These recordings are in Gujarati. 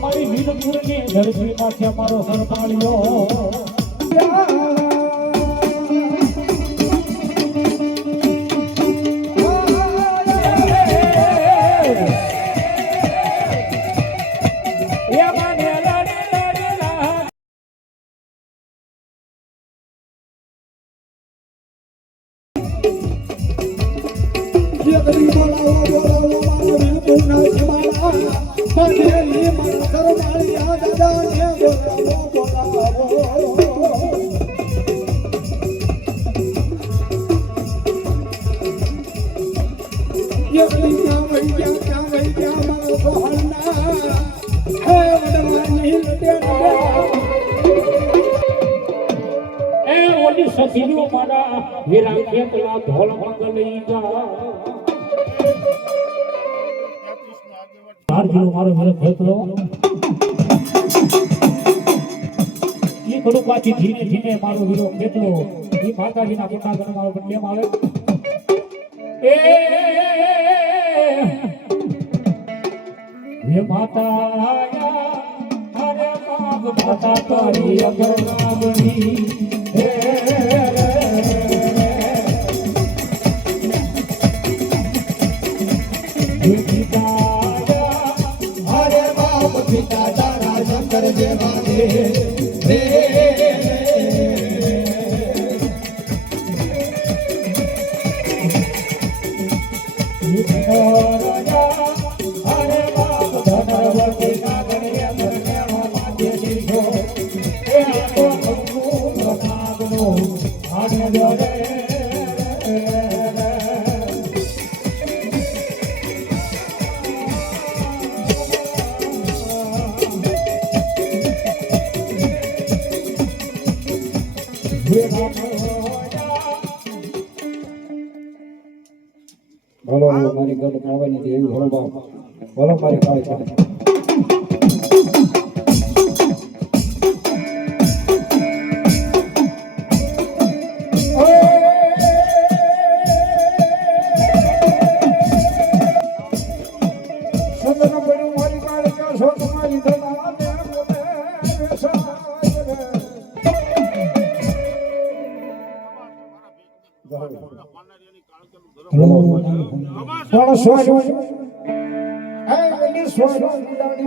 મારી વીરપુરની ધરતી માંથી અમારો સરપાળ્યો સખીઓ મારા વીરા ખેતલા ધોળ મંગલઈ જા ભારજીનો મારો વીર ખેતલો ઈ થોડું પાછી ધીમે ધીમે મારો વીરો ખેતલો ઈ માતાજીના પુટાગણ મારો કેમ આવે એ માતા અરે માતા તારી અગરનામની બોલો મારી ગઢ કાવાની દેવી બોલો બાપ બોલો મારી કાળી કાળી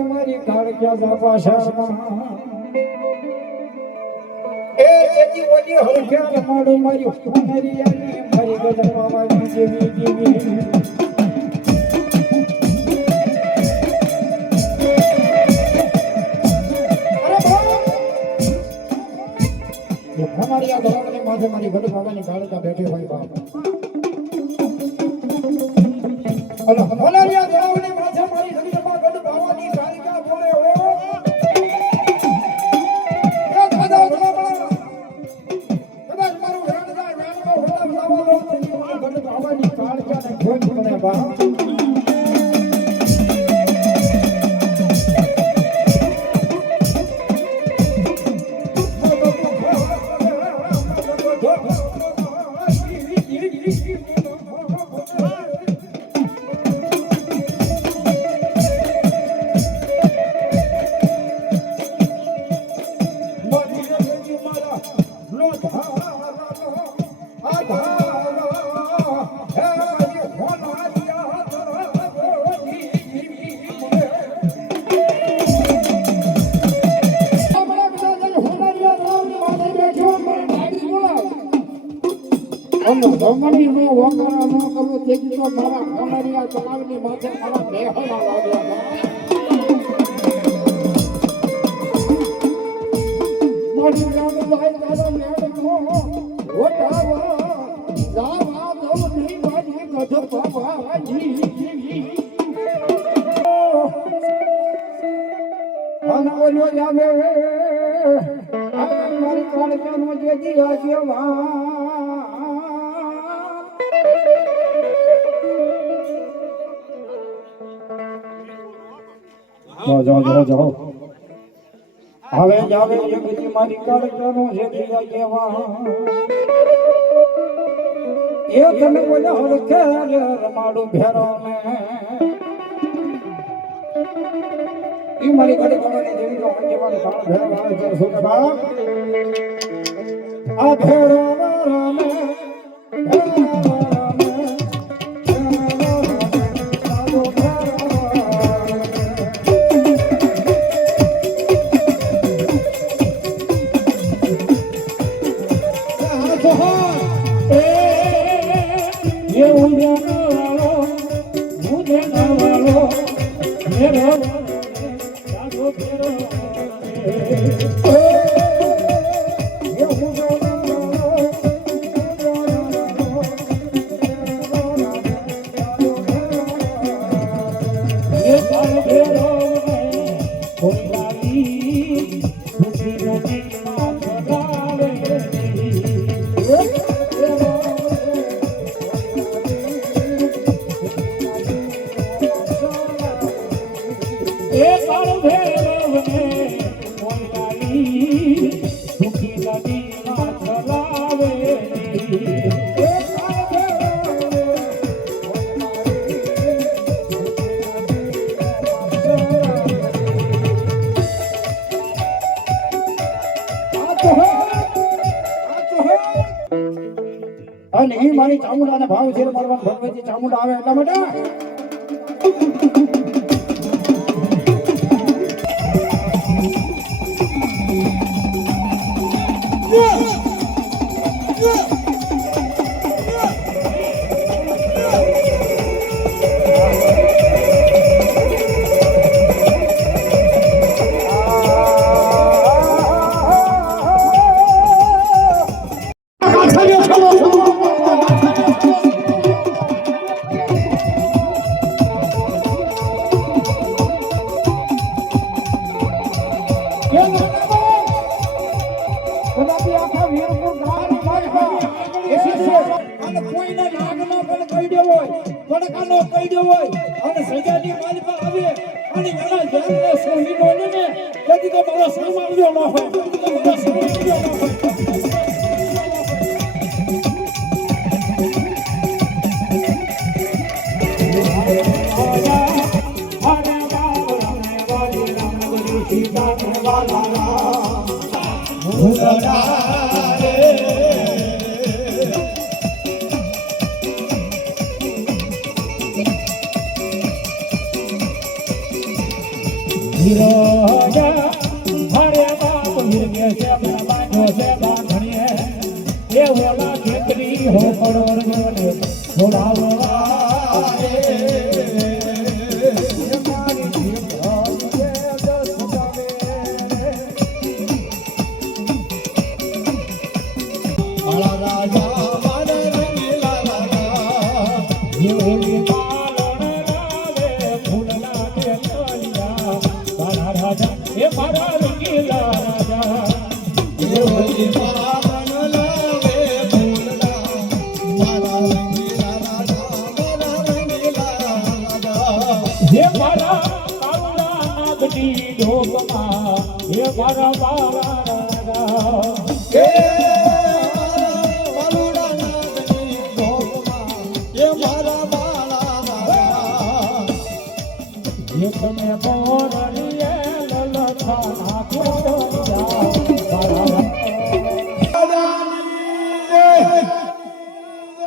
મારી કાળક્યા પાછા એ જેજી ઓલી હરખ્યા માડો મારી મારી ગદર બાબાજી જેવી જેવી हमारी आ दवा ने माथे मारी गड बाबा ने गाल का बैठे भाई बाप अल्लाह हमारी आ दवा ने माथे मारी गड बाबा ने गाल का बोले हो ये दादा बाबा कदा मारो हेड दा जान को होता बाबा लोग गड बाबा ने गाल का ने खोज करे बा રમણી નો વંગરા નો કરો તેથી તો મારા કમરિયા ચલાવની માથે મારા બેહવા લાગ્યા મોડી ગામ લાઈ દાદા મેડમો ઓટાવા જાવા દો નહીં મારી ગઢ બાબાજી આના ઓલો જાવે આ મારી કાળજાનો જે દિયા જેવા જો હવે જાવે એ બધી મારી કાળકનો છે જીયા કેવા એ તમે બોલે હરખે રમાડું ભેરો ને ઈ મારી કાળકનો ને જેવી તો આગેવાન કાળ ભેરો આવે છે સુને બા આ ભેરો રામે અને એ મારી ચામુંડાને ભાવ છે મારવાન ભગવતી ચામુંડા આવે એટલા માટે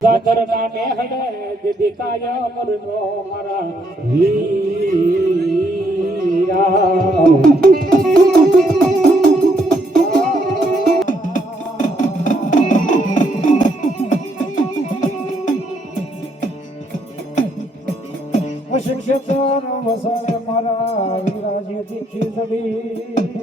ગદરના મેહડે દીદી કાયા મરનો મારા વીરા શિક્ષિત વસાવે મારા વિરાજી દીખી જડી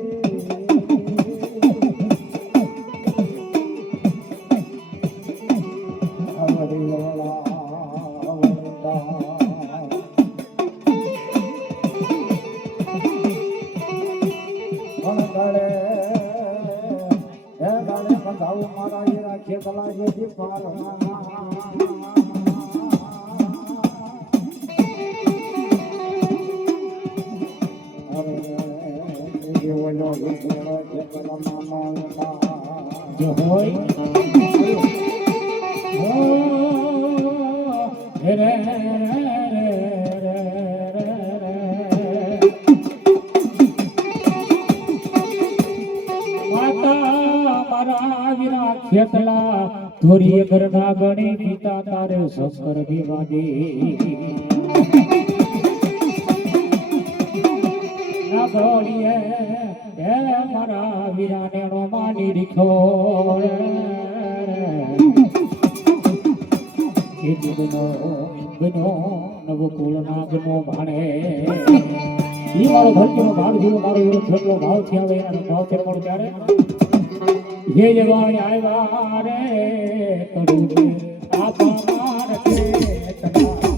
મારા રાખીએ કલા જે પાર જો હોય રે રે ખેતલા ધોરી ઘરના ગણી પિતા તારે શંકર દેવા દે ના ધોરીએ હે મારા વીરાને નો માની રીખો એ જીવનો બનો નવ કુળ ના બનો ભાણે ઈ મારો ધરતીનો ભાગ જેવો મારો એવો થેટલો ભાવ છે આવે એનો ભાવ છે મારો ત્યારે ये जवान आया रे करूँ आप मार के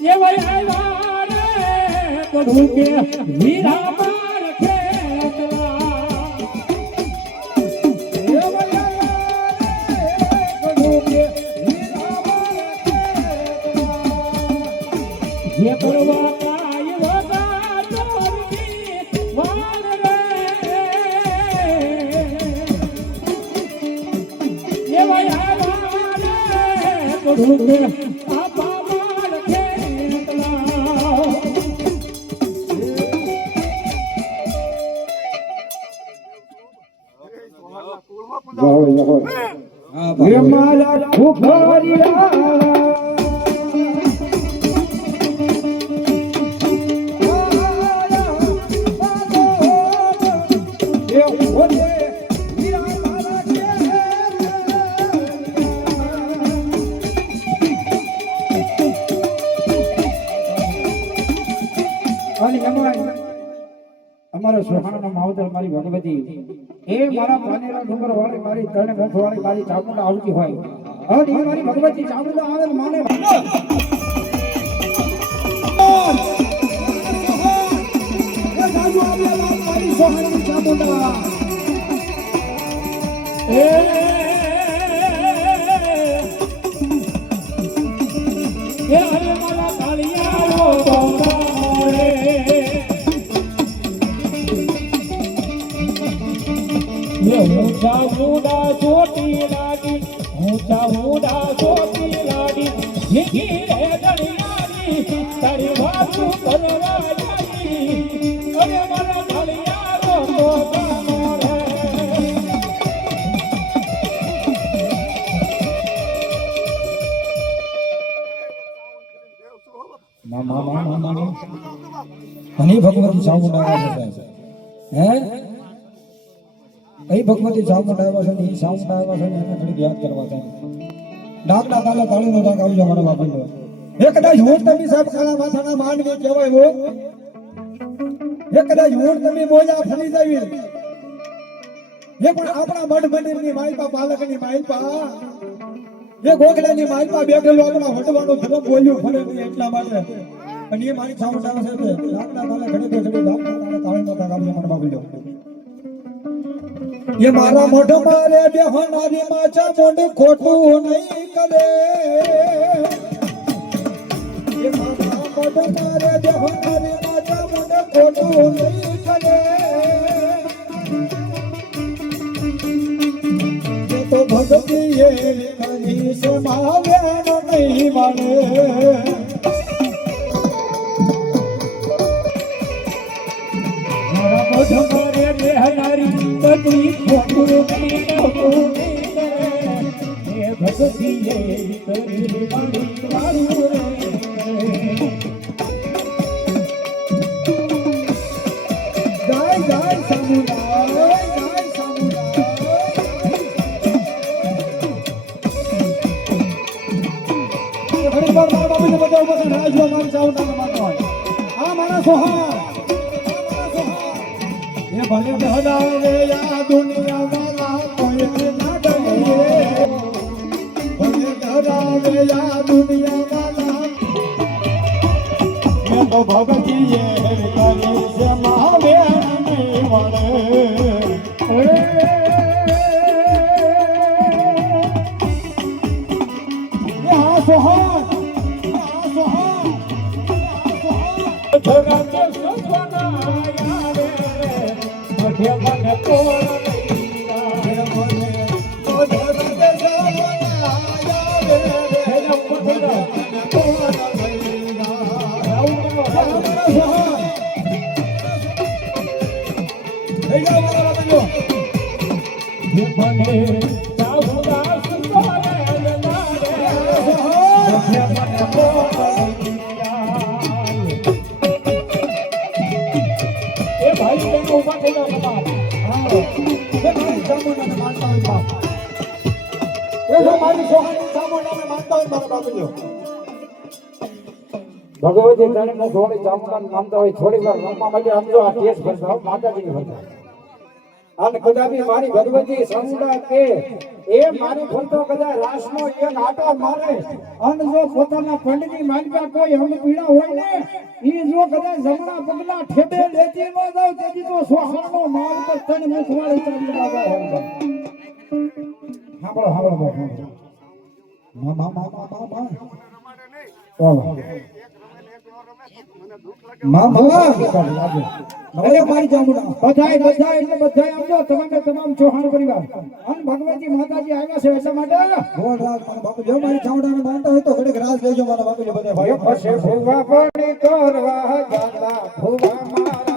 ये वही आया रे करूँ के हीरा ये परवा काय वगा तोरनी वाल रे ये वया रे करू के आपा मार खेतला ये माला खुखरिया અમારા સોહાણા માવતર મારી ભગવતી એ મારા પાનેરા ડુંગર વાળી મારી તરણે મુખ વાળી મારી ચામુંડા આવતી હોય અને એ મારી ભગવતી ચામુંડા આવે માને મારી સોહાણાની ચામુંડા એ અરે મારા કાળિયાઓ ઊંચા ઊંડા ચોટી લાડી ઊંચા ઊંડા ચોટી લાડી હીરી રે દળિયાની તારી વાતો કરવા જાતી અરે મારા ઢળિયારો તો ગામો રે મામા અને ભગવતી ચામુંડા હે એ ભગવતી ચામુંડા આવ્યા છે એ ચામુંડા આવ્યા છે એને ઘડી યાદ કરવા છે ડાકના તાલે તાળીનો ડાક આવી જાય મારા બાપુનો એ કદાચ હું તમે સાહેબ કાળા માથાના માંડવી કહેવાય હો એ કદાચ હું તમે મોજા ફરી જાવી એ પણ આપણા મઠ મંદિરની માલપા પાલકની માલપા એ ગોગડાની માલપા બેઠેલો આપણા વટવાનો ધર્મ બોલ્યું ફરે નહીં એટલા માટે અને એ મારી ચામુંડા છે તે ડાકના તાલે ઘડી ઘડી ડાકના તાલે તાળીનો ડાક આવી જાય મારા બાપુનો ये मारा मोઢ मारे बेहनारी माचा मोઢ खोटू नहीं करे ये मारा मोઢ मारे बेहनारी माचा मोઢ खोटू नहीं करे ये तो भगती ये कहीं से मावेनो नहीं माने मारा मोઢ मारे बेहनारी कटी खोटू नहीं करे ये भगती ये કરી મારી વારું જય જય સમુદાય જય સમુદાય ઘણી વાર મારા બાપુને બધા ઉભા થઈને રાજવા મારી ચાવડાને મારતો હોય આ મારા સોહા ये भले बहनावे या दुनिया वाला कोई ना डरे भले बहनावे या दुनिया वाला ये तो भगती ये મારી છે મહાવેણની વડે આ સોહન જગત સપના આવે મધ્ય મને કોણ ભગવતી તને થોડી ચામુંડા માનતા હોય થોડી વાર રમવા માટે સમજો આ કેસ ભરતા માતાજીની ભરતા અને કદાપી મારી ભગવતી ચામુંડા કે એ મારી ફરતો કદાચ રાસનો એક આટો મારે અને જો પોતાના પંડની માનકા કોઈ હમ પીડા હોય ને ઈ જો કદાચ જમણા પગલા ઠેબે લેતી ન જાવ તેથી તો સોહાણનો માલ પર તને મુખવાળી ચામુંડા હોય સાંભળો મા મારી ચામુંડા બધાય એટલે બધાય આવજો તમામ ચૌહાણ પરિવાર અને ભગવતી માતાજી આવ્યા છે એટલા માટે ગોળ રાજ મારા બાપુ જો મારી ચામુંડાને માનતા હોય તો ઘડીક રાસ લેજો મારા બાપુ બધા ભાઈ પછી ભૂવા પડી કરવા જાતા ભૂવા મારા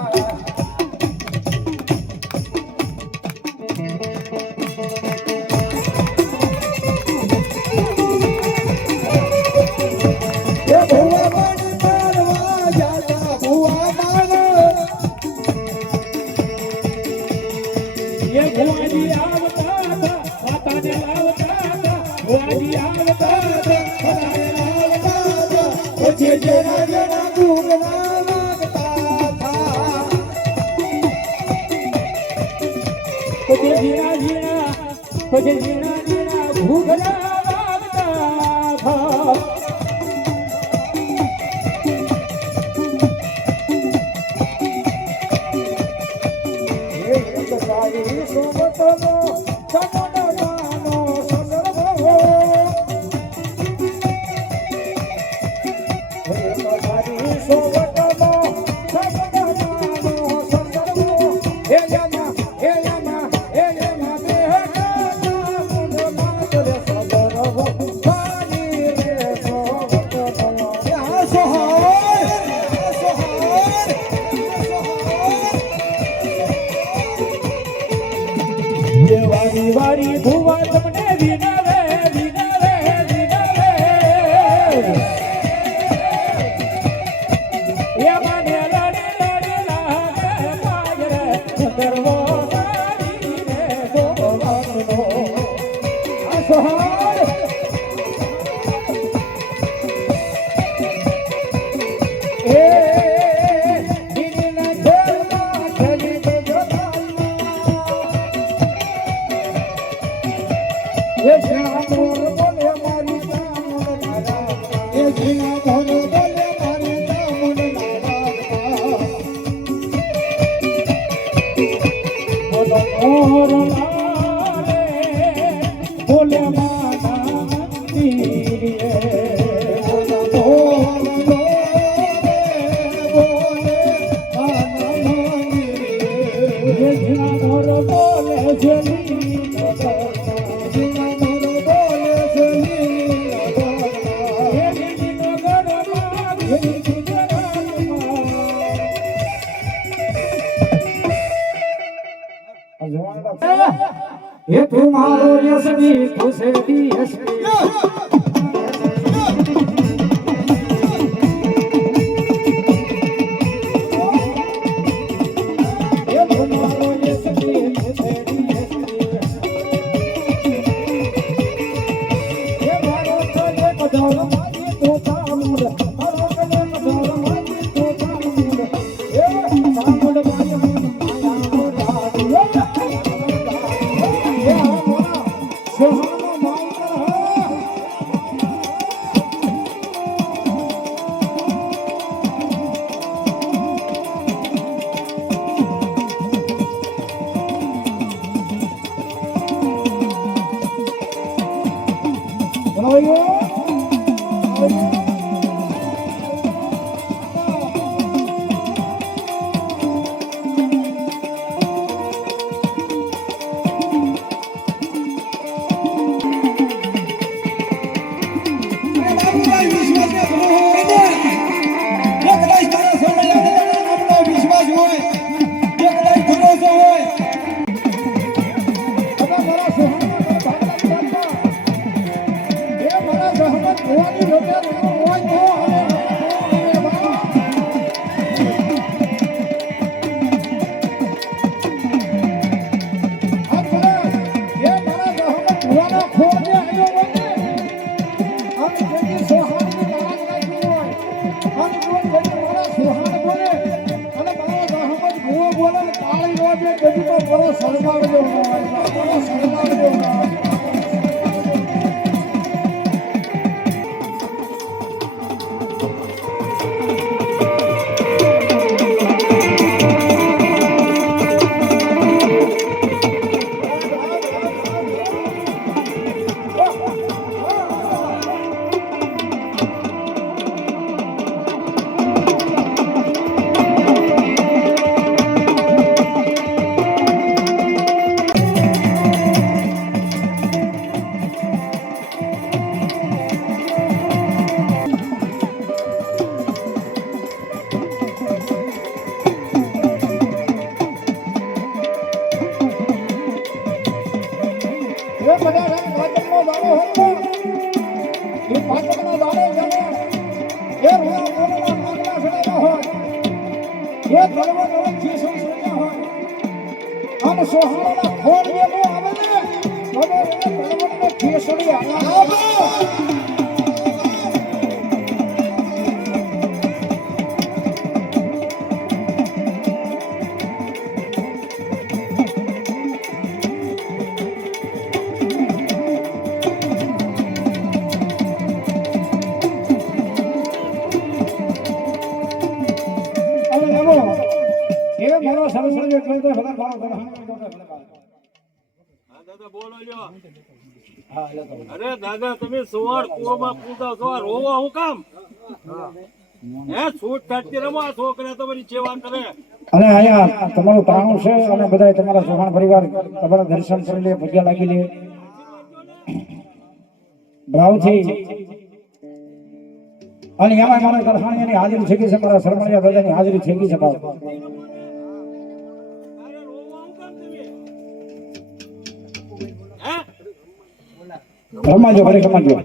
પછી જીણા જીણા ભૂગલા વાગતા થા એક સારી સોબતનો ચમડાનો સંદર્ભ એક સારી સોબતનો ચમડાનો સંદર્ભ વારી ભુવા તમને વિનાવે એ મને લાડે પાગરે કરવો સારી રે ગોવાનો આ સોહાર એ દિલના ઘરમાં ચલી એ જીણા મોર બોલે મારી ચામુંડા એ જીણા મોર બોલે મારી ચામુંડા બોલો મોર લાલે બોલે માના તીરે બોલો મોર બોલે માના તીરે એ જીણા મોર બોલે જલી ये तुम्हारो यशनी खुशे दी यशनी ये तुम्हारो यशनी खुशे दी यशनी ये मारो कले पधार माजी तो तामुड़ मारो कले पधार माजी तो तामुड़ ये तामुड़ माया माया मोरा અરે દાદા તમે સવાર કુવામાં પૂજા સવાર હોવા હું કામ હે છૂટ કાઢતી રમો આ છોકરા તમારી સેવા કરે. અને અહીંયા તમારું તાણું છે અને બધા તમારા ચૌહાણ પરિવાર તમારા દર્શન કરી લે, ભજ્યા લાગી લે ભાવથી. અને એમાં મારા ગરહાણીયાની હાજરી થઈ ગઈ છે, મારા શરમણિયા દાદાની હાજરી થઈ ગઈ છે ભાવ. રમાજો ભલે રમાજો.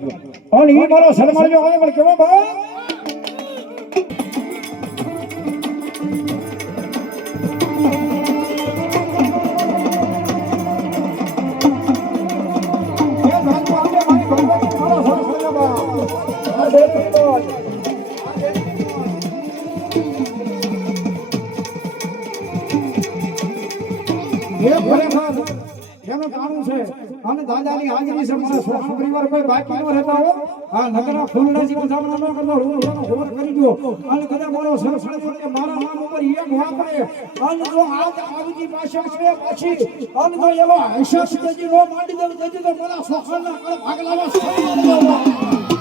અને એ મારો શરમણિયો આવે પણ કેવો ભાવ એનું કારણ છે. અને દાદાની હાજરી છે, મારા સોખા પરિવાર કોઈ બાકી ન રહેતા હો. આ નગરના ફૂલના જીવન સામના ન કરતો હું હોર કરી દો. અને કદાચ મારો સરસણો કે મારા નામ ઉપર એક વાપરે અને જો આ આવજી પાસે છે પાછી અને તો એનો હૈસા સુધી નો માંડી દઉં તેથી તો મારા સોખાના કળ ભાગલામાં સહી